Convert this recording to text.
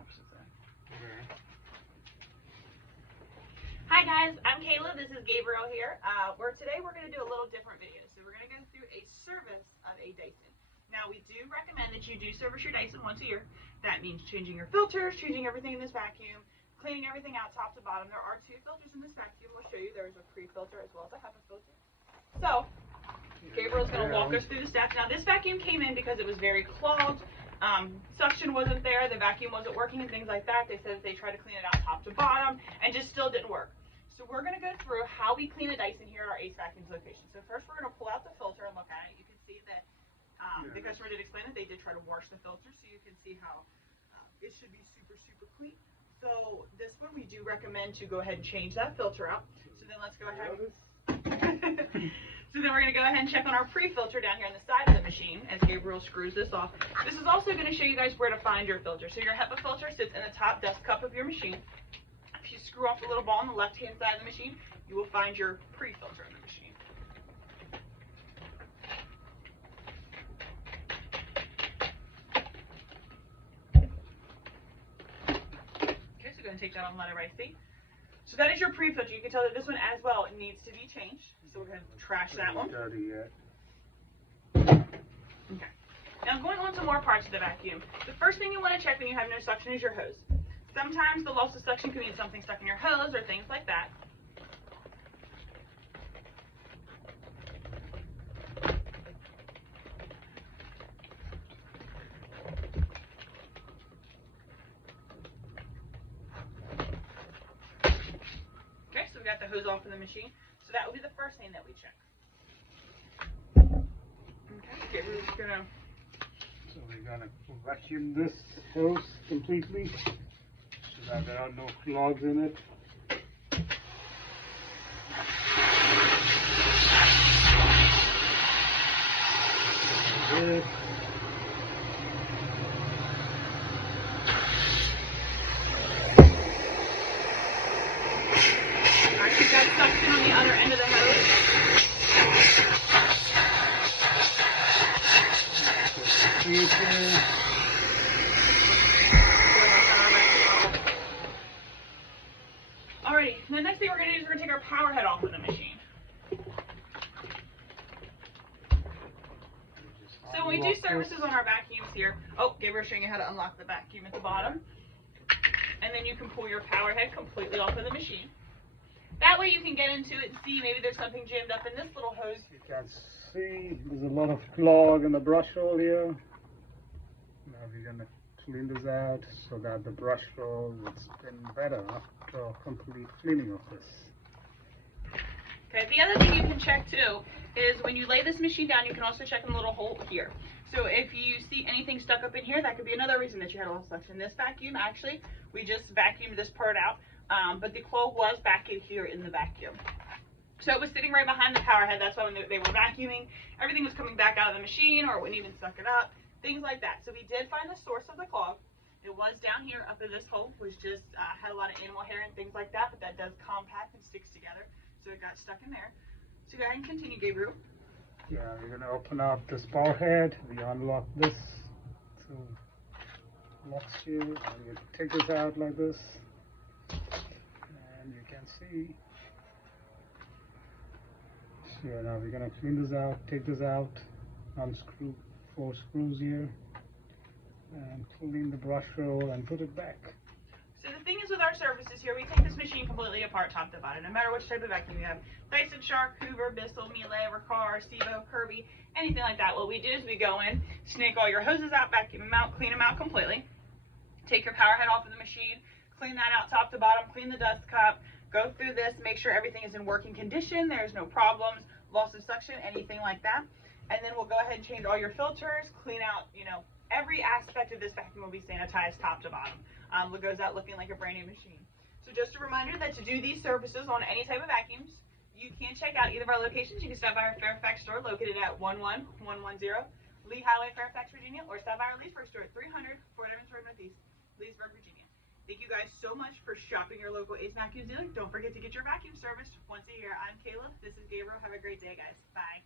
opposite side. Hi guys, I'm Kayla. This is Gabriel here. Today we're going to do a little different video. So we're going to go through a service of a Dyson. Now we do recommend that you do service your Dyson once a year. That means changing your filters, changing everything in this vacuum, cleaning everything out top to bottom. There are two filters in this vacuum. We'll show you. There's a pre-filter as well as a HEPA filter. So Gabriel's going to walk us through the steps. Now this vacuum came in because it was very clogged. Suction wasn't there, the vacuum wasn't working and things like that. They said that they tried to clean it out top to bottom and just still didn't work. So we're going to go through how we clean a Dyson here at our AceVacuums location. So first we're going to pull out the filter and look at it. You can see that the customer did explain that they did try to wash the filter, so you can see how it should be super clean. So this one we do recommend to go ahead and change that filter out. So then let's go ahead. So then we're going to go ahead and check on our pre-filter down here on the side of the machine as Gabriel screws this off. This is also going to show you guys where to find your filter. So your HEPA filter sits in the top dust cup of your machine. If you screw off the little ball on the left-hand side of the machine, you will find your pre-filter in the machine. Okay, so go ahead and take that on and let everybody see. So that is your pre-filter. You can tell that this one as well, it needs to be changed. So we're going to trash that one. Okay. Now going on to more parts of the vacuum. The first thing you want to check when you have no suction is your hose. Sometimes the loss of suction can mean something stuck in your hose or things like that. Okay, so we got the hose off of the machine. So that would be the first thing that we check. Okay, we're just gonna. So we're gonna vacuum this hose completely so that there are no clogs in it. Good. Alright, you've got suction on the other end of the hose. Alrighty, the next thing we're going to do is we're going to take our power head off of the machine. So when we do services on our vacuums here, Gabriel's showing you how to unlock the vacuum at the bottom. And then you can pull your power head completely off of the machine. That way you can get into it and see maybe there's something jammed up in this little hose. You can see there's a lot of clog in the brush roll here. Now we're going to clean this out so that the brush roll will spin better after a complete cleaning of this. Okay, the other thing you can check too is when you lay this machine down, you can also check in the little hole here. So if you see anything stuck up in here, that could be another reason that you had a little suction. This vacuum, actually, we just vacuumed this part out, but the clog was back in here in the vacuum. So it was sitting right behind the power head. That's why when they were vacuuming, everything was coming back out of the machine, or it wouldn't even suck it up, things like that. So we did find the source of the clog. It was down here up in this hole, which just had a lot of animal hair and things like that, but that does compact and sticks together. So it got stuck in there. So go ahead and continue, Gabriel. Yeah, we're going to open up this power head. We unlock this through locks here. And we take this out like this. And you can see. So now we're going to clean this out, take this out, unscrew 4 screws here, and clean the brush roll and put it back. So the thing is with our services here, we take this machine completely apart top to bottom, no matter which type of vacuum you have. Dyson, Shark, Hoover, Bissell, Miele, Riccar, Sevo, Kirby, anything like that. What we do is we go in, snake all your hoses out, vacuum them out, clean them out completely. Take your power head off of the machine, clean that out top to bottom, clean the dust cup, go through this, make sure everything is in working condition, there's no problems, loss of suction, anything like that. And then we'll go ahead and change all your filters, clean out, every aspect of this vacuum will be sanitized top to bottom. It goes out looking like a brand new machine. So just a reminder that to do these services on any type of vacuums, you can check out either of our locations. You can stop by our Fairfax store located at 11110 Lee Highway, Fairfax, Virginia, or stop by our Leesburg store at 300 Fort Evans Road Northeast, Leesburg, Virginia. Thank you guys so much for shopping your local AceVacuums dealer. Don't forget to get your vacuum serviced once a year. I'm Kayla. This is Gabriel. Have a great day, guys. Bye.